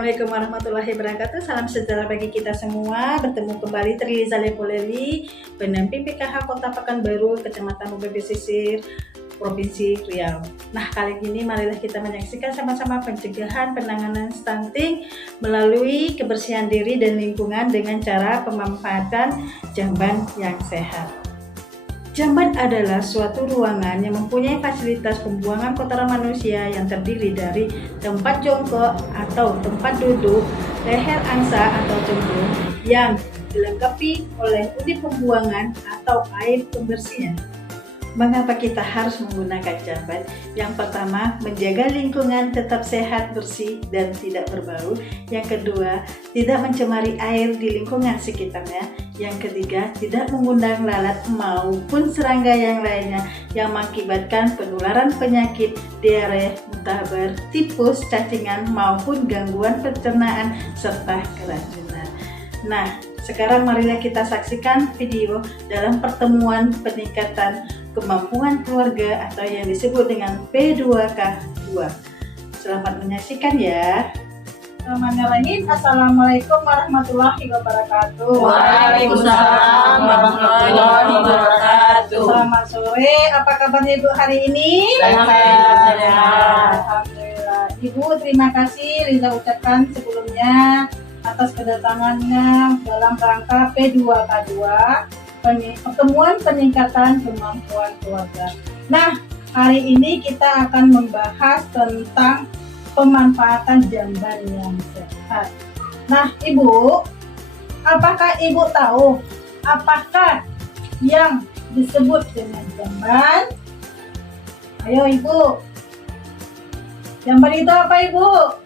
Assalamualaikum warahmatullahi wabarakatuh. Salam sejahtera bagi kita semua. Bertemu kembali Triliza Lepoleli, pendamping PKH Kota Pekanbaru, Kecamatan Mobe Pesisir, Provinsi Riau. Nah, kali ini marilah kita menyaksikan sama-sama pencegahan penanganan stunting melalui kebersihan diri dan lingkungan dengan cara pemanfaatan jamban yang sehat. Jamban adalah suatu ruangan yang mempunyai fasilitas pembuangan kotoran manusia yang terdiri dari tempat jongkok atau tempat duduk, leher angsa atau cemplung yang dilengkapi oleh unit pembuangan atau air pembersihnya. Mengapa kita harus menggunakan jamban? Yang pertama, menjaga lingkungan tetap sehat, bersih, dan tidak berbau. Yang kedua, tidak mencemari air di lingkungan sekitarnya. Yang ketiga, tidak mengundang lalat maupun serangga yang lainnya yang mengakibatkan penularan penyakit diare, muntah, tipus, cacingan, maupun gangguan pencernaan serta keracunan. Nah, sekarang marilah kita saksikan video dalam pertemuan peningkatan kemampuan keluarga atau yang disebut dengan P2K2. Selamat menyaksikan ya. Bismillahirrahmanirrahim. Assalamualaikum warahmatullahi wabarakatuh. Waalaikumsalam warahmatullahi wabarakatuh. Selamat sore. Apa kabarnya Ibu hari ini? Alhamdulillah. Ibu, terima kasih Riza ucapkan sebelumnya atas kedatangannya dalam rangka P2K2, pertemuan peningkatan kemampuan keluarga. Nah, hari ini kita akan membahas tentang pemanfaatan jamban yang sehat. Nah, Ibu, apakah Ibu tahu apakah yang disebut dengan jamban? Ayo Ibu, jamban itu apa Ibu?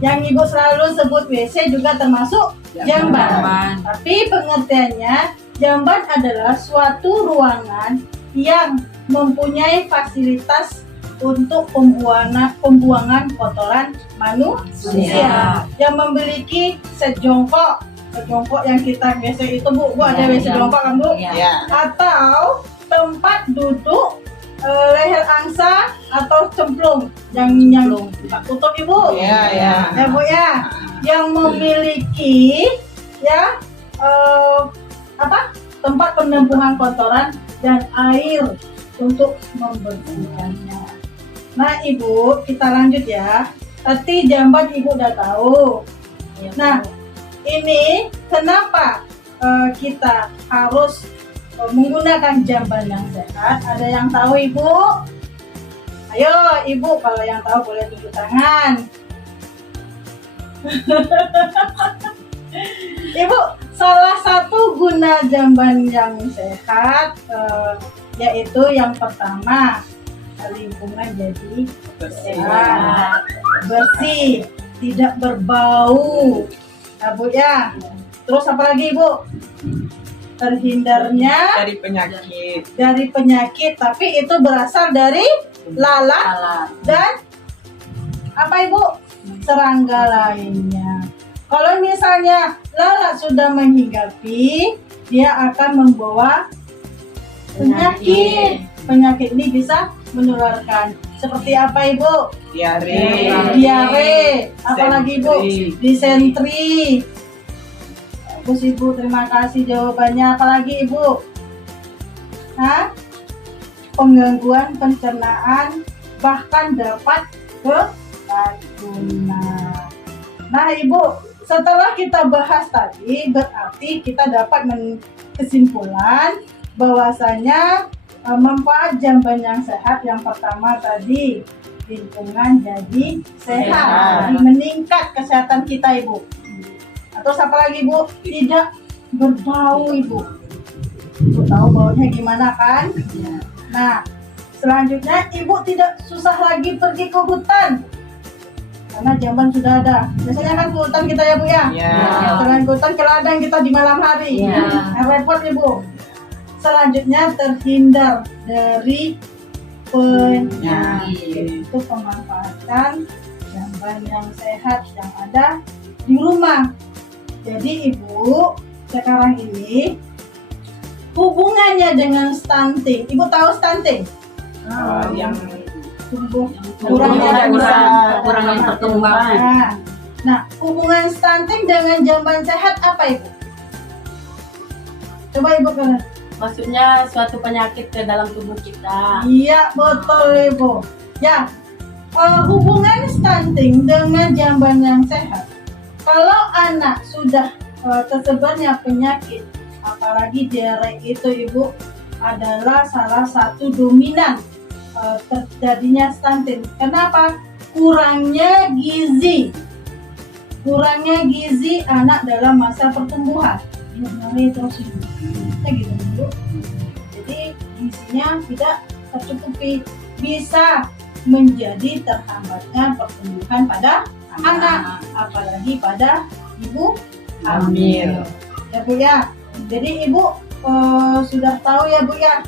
Yang Ibu selalu sebut WC juga termasuk jamban. Tapi pengertiannya, jamban adalah suatu ruangan yang mempunyai fasilitas untuk pembuangan kotoran manusia yang memiliki sejongkok yang kita biasa itu Bu ada WC jongkok kan Bu? Atau tempat duduk, leher angsa atau cemplung yang tutup Ibu ya Bu ya, yang memiliki ya tempat penampungan kotoran dan air untuk membersihkannya. Nah Ibu, kita lanjut ya. Tadi jamban Ibu udah tahu. Nah ini kenapa kita harus menggunakan jamban yang sehat? Ada yang tahu Ibu? Ayo Ibu, kalau yang tahu boleh tunjuk tangan. Ibu, salah satu guna jamban yang sehat yaitu yang pertama, lingkungan jadi sehat, bersih, tidak berbau. Nah Bu ya. Terus apa lagi Ibu? Terhindarnya dari penyakit, tapi itu berasal dari lalat dan apa Ibu? Serangga lainnya. Kalau misalnya lalat sudah menghinggapi, dia akan membawa penyakit. Penyakit ini bisa menularkan. Seperti apa Ibu? Diare. Apalagi Ibu? Disentri. Bagus Ibu, terima kasih jawabannya. Apalagi Ibu? Penggangguan pencernaan, bahkan dapat keracunan. Nah Ibu, setelah kita bahas tadi, berarti kita dapat kesimpulan bahwasanya manfaat jamban yang sehat yang pertama tadi, lingkungan jadi sehat, meningkat kesehatan kita Ibu. Atau apa lagi Bu? Tidak berbau Ibu. Ibu tahu baunya gimana kan? Nah, selanjutnya Ibu tidak susah lagi pergi ke hutan karena jamban sudah ada. Biasanya kan ke hutan kita ya Bu ya? Selain ke hutan, ke ladang kita di malam hari. Repot Ibu. Selanjutnya terhindar dari penyakit. Itu pemanfaatan jamban yang sehat yang ada di rumah. Jadi Ibu, sekarang ini hubungannya dengan stunting. Ibu tahu stunting? Yang tumbuh kurangnya kurangnya pertumbuhan. Nah, hubungan stunting dengan jamban sehat apa Ibu? Coba Ibu kan. Maksudnya suatu penyakit ke dalam tubuh kita. Iya, betul Ibu. Ya, hubungan stunting dengan jamban yang sehat. Kalau anak sudah tersebarnya penyakit, apalagi diare itu Ibu, adalah salah satu dominan terjadinya stunting. Kenapa? Kurangnya gizi anak dalam masa pertumbuhan. Ini terus gitu dulu. Jadi gizinya tidak tercukupi, bisa menjadi terhambatnya pertumbuhan pada anak, apalagi pada ibu hamil. Ya Bu ya. Jadi Ibu sudah tahu ya Bu ya,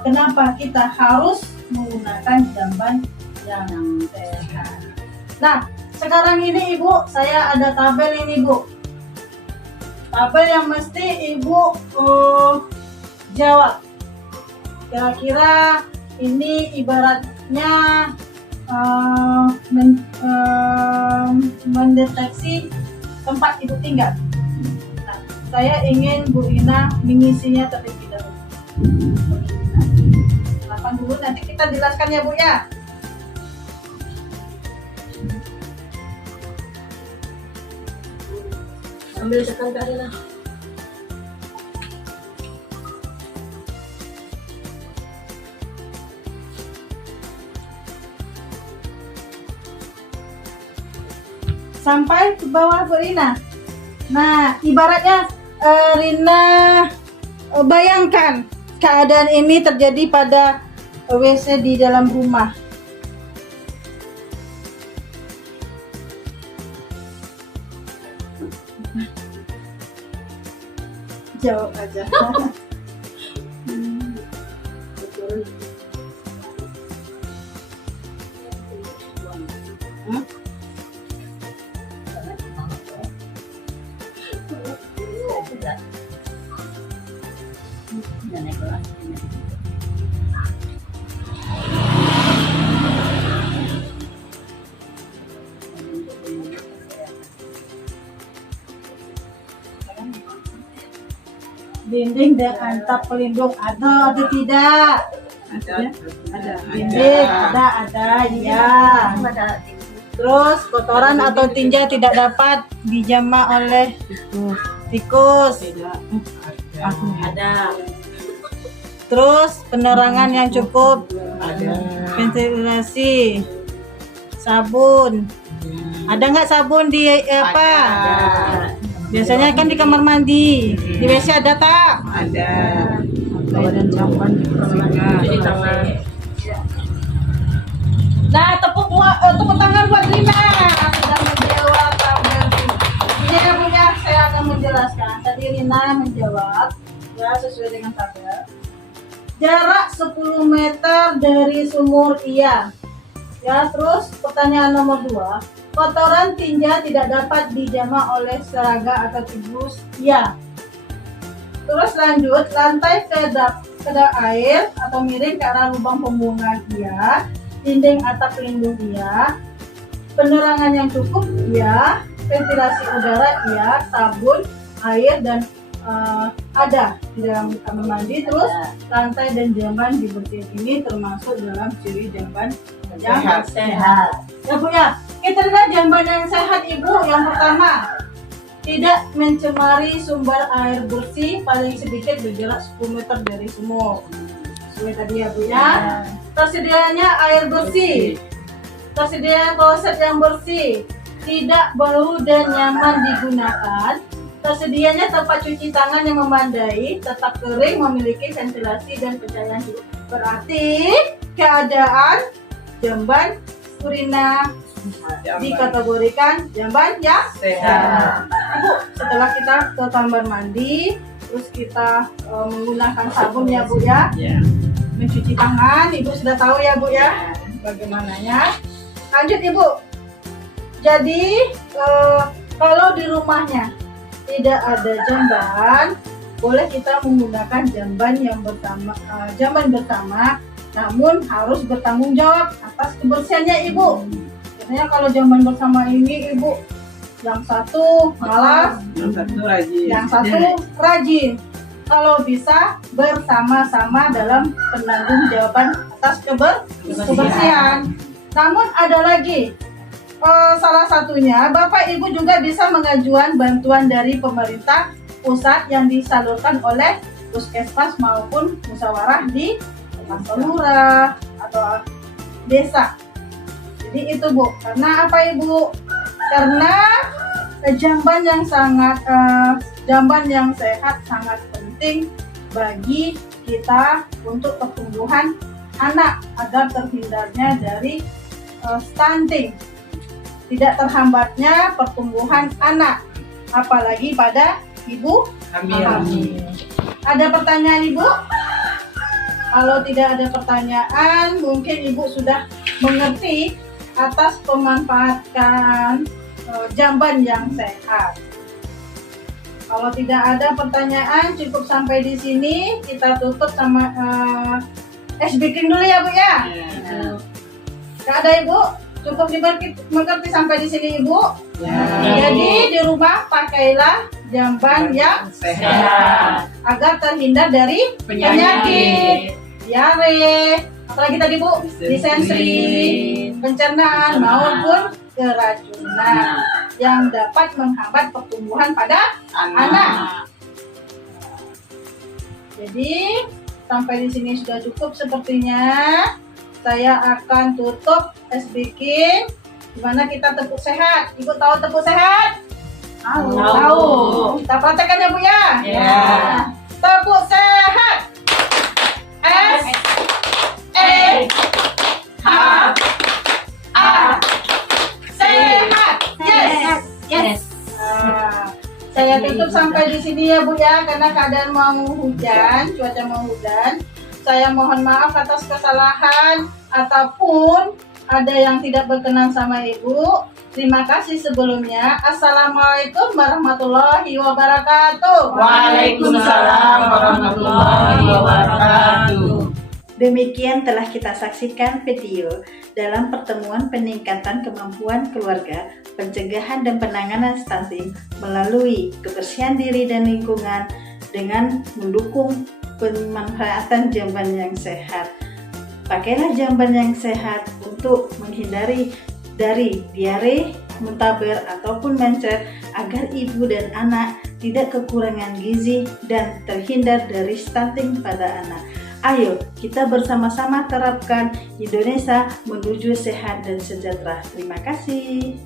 kenapa kita harus menggunakan jamban yang sehat. Nah, sekarang ini Ibu, saya ada tabel ini Bu. Tabel yang mesti Ibu jawab. Kira-kira ini ibaratnya mendeteksi tempat Ibu tinggal. Nah, saya ingin Bu Ina mengisinya terlebih dahulu. Silakan dulu, nanti kita jelaskan ya Bu ya. Ambil tekan ke Adela. Sampai ke bawah Bu Rina. Nah, ibaratnya Rina bayangkan keadaan ini terjadi pada WC di dalam rumah. Jawab aja. Dinding dan atap pelindung ada atau tidak? Ada. Dinding ada, ya. Terus kotoran atau tinja tidak dapat dijamah oleh tikus. Ada. Terus penerangan yang cukup, ventilasi, sabun. Ada nggak sabun di apa? Biasanya kan di kamar mandi, di WC ada tak? Ada. Dan jamban Cuci tangan. Nah, tepuk tangan buat Rina sudah menjawab tabel. Ini ya Bu ya, saya akan menjelaskan. Tadi Rina menjawab ya sesuai dengan tabel. Jarak 10 meter dari sumur iya. Ya, terus pertanyaan nomor 2. Kotoran tinja tidak dapat dijamah oleh serangga atau tikus. Ya. Terus lanjut, lantai kedap air atau miring ke arah lubang pembuangan iya. Dinding atap pelindung iya. Penerangan yang cukup iya. Ventilasi udara iya. Sabun, air dan ada di dalam kamar mandi. Terus lantai dan jamban dibersihin. Ini termasuk dalam ciri jamban yang sehat. Ya Bu ya. Kita lihat jamban yang sehat Ibu. Yang pertama, tidak mencemari sumber air bersih, paling sedikit berjarak 10 meter dari sumur. Sesuai tadi ya Bu ya. Tersedianya air bersih, tersedia kloset yang bersih, tidak bau dan nyaman digunakan, tersedianya tempat cuci tangan yang memadai, tetap kering, memiliki ventilasi dan pencahayaan hidup. Berarti keadaan jamban Rina dikategorikan jamban yang sehat. Ibu, setelah kita ke kamar mandi, terus kita menggunakan sabun ya Bu ya, mencuci tangan, Ibu sudah tahu ya Bu ya bagaimananya. Lanjut Ibu. Jadi kalau di rumahnya tidak ada jamban, boleh kita menggunakan jamban yang jamban bersama namun harus bertanggung jawab atas kebersihannya ibu. Biasanya kalau jamban bersama ini ibu, yang satu malas, Yang satu rajin. yang satu rajin. Kalau bisa bersama-sama dalam penanggung-jawaban atas kebersihan. Namun ada lagi, salah satunya Bapak Ibu juga bisa mengajukan bantuan dari pemerintah pusat yang disalurkan oleh puskesmas maupun musyawarah di kantor lurah atau desa. Jadi itu Bu, karena apa Ibu? Karena jamban yang sehat sangat penting bagi kita untuk pertumbuhan anak agar terhindarnya dari stunting, tidak terhambatnya pertumbuhan anak, apalagi pada ibu hamil. Ada pertanyaan Ibu? Kalau tidak ada pertanyaan, mungkin Ibu sudah mengerti atas pemanfaatan jamban yang sehat. Kalau tidak ada pertanyaan, cukup sampai di sini. Kita tutup sama es baking dulu ya Bu ya. Nggak ada Ibu? Cukup mengerti sampai di sini Ibu? Jadi di rumah pakailah jamban yang Sehat. agar terhindar dari penyakit, diare, apalagi tadi Bu, disenseri, pencernaan maupun keracunan yang dapat menghambat pertumbuhan pada anak. Jadi sampai di sini sudah cukup sepertinya. Saya akan tutup es bikin, dimana kita tepuk sehat. Ibu tahu tepuk sehat? Tahu. Kita praktekkan ya Bu ya. Ya. Tepuk sehat. S E H A sehat. Yes. Nah, saya tutup sampai di sini ya Bu ya, karena keadaan mau hujan, cuaca mau hujan. Saya mohon maaf atas kesalahan ataupun ada yang tidak berkenan sama Ibu. Terima kasih sebelumnya. Assalamualaikum warahmatullahi wabarakatuh. Waalaikumsalam warahmatullahi wabarakatuh. Demikian telah kita saksikan video dalam pertemuan peningkatan kemampuan keluarga, pencegahan dan penanganan stunting melalui kebersihan diri dan lingkungan dengan mendukung pemanfaatan jamban yang sehat. Pakailah jamban yang sehat untuk menghindari dari diare, muntaber ataupun mencret agar ibu dan anak tidak kekurangan gizi dan terhindar dari stunting pada anak. Ayo kita bersama-sama terapkan Indonesia menuju sehat dan sejahtera. Terima kasih.